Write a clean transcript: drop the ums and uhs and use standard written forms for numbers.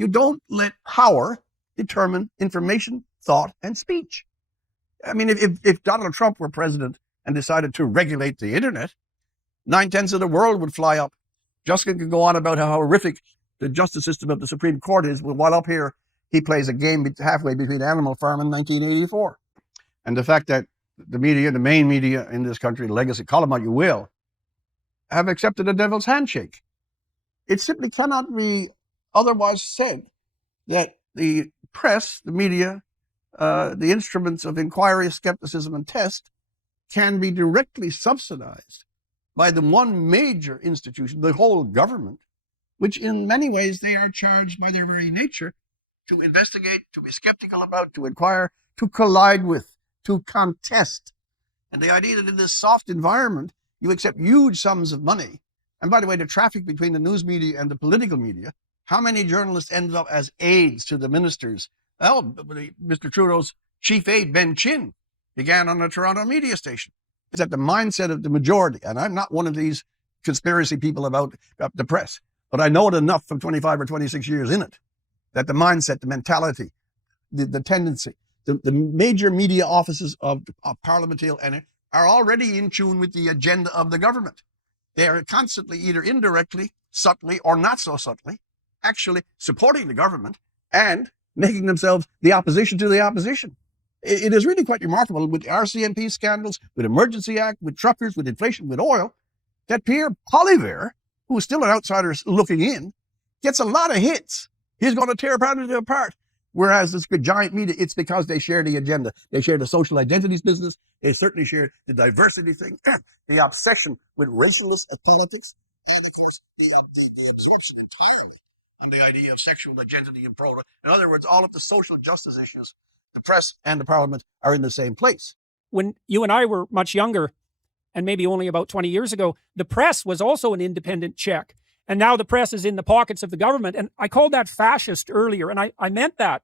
You don't let power determine information, thought, and speech. I mean, if Donald Trump were president and decided to regulate the internet, 9/10 of the world would fly up. Justin can go on about how horrific the justice system of the Supreme Court is, while up here he plays a game halfway between Animal Farm and 1984. And the fact that the media, the main media in this country, legacy, call them what you will, have accepted a devil's handshake. It simply cannot be otherwise said that the press, the media, the instruments of inquiry, skepticism, and test can be directly subsidized by the one major institution, the whole government, which in many ways they are charged by their very nature to investigate, to be skeptical about, to inquire, to collide with, to contest. And the idea that in this soft environment, you accept huge sums of money. And by the way, the traffic between the news media and the political media, how many journalists ended up as aides to the ministers? Well, Mr. Trudeau's chief aide, Ben Chin, began on a Toronto media station. It's that the mindset of the majority, and I'm not one of these conspiracy people about the press, but I know it enough from 25 or 26 years in it, that the mindset, the mentality, the tendency, the major media offices of parliamentary are already in tune with the agenda of the government. They are constantly, either indirectly, subtly, or not so subtly, actually supporting the government and making themselves the opposition to the opposition. It is really quite remarkable with RCMP scandals, with Emergency Act, with truckers, with inflation, with oil, that Pierre Poilievre, who is still an outsider looking in, gets a lot of hits. He's going to tear it apart. Whereas this giant media, it's because they share the agenda. They share the social identities business. They certainly share the diversity thing, the obsession with racialist politics, and of course, the absorption entirely on the idea of sexual identity and pro. In other words, all of the social justice issues, the press and the parliament are in the same place. When you and I were much younger, and maybe only about 20 years ago, the press was also an independent check. And now the press is in the pockets of the government. And I called that fascist earlier, and I meant that.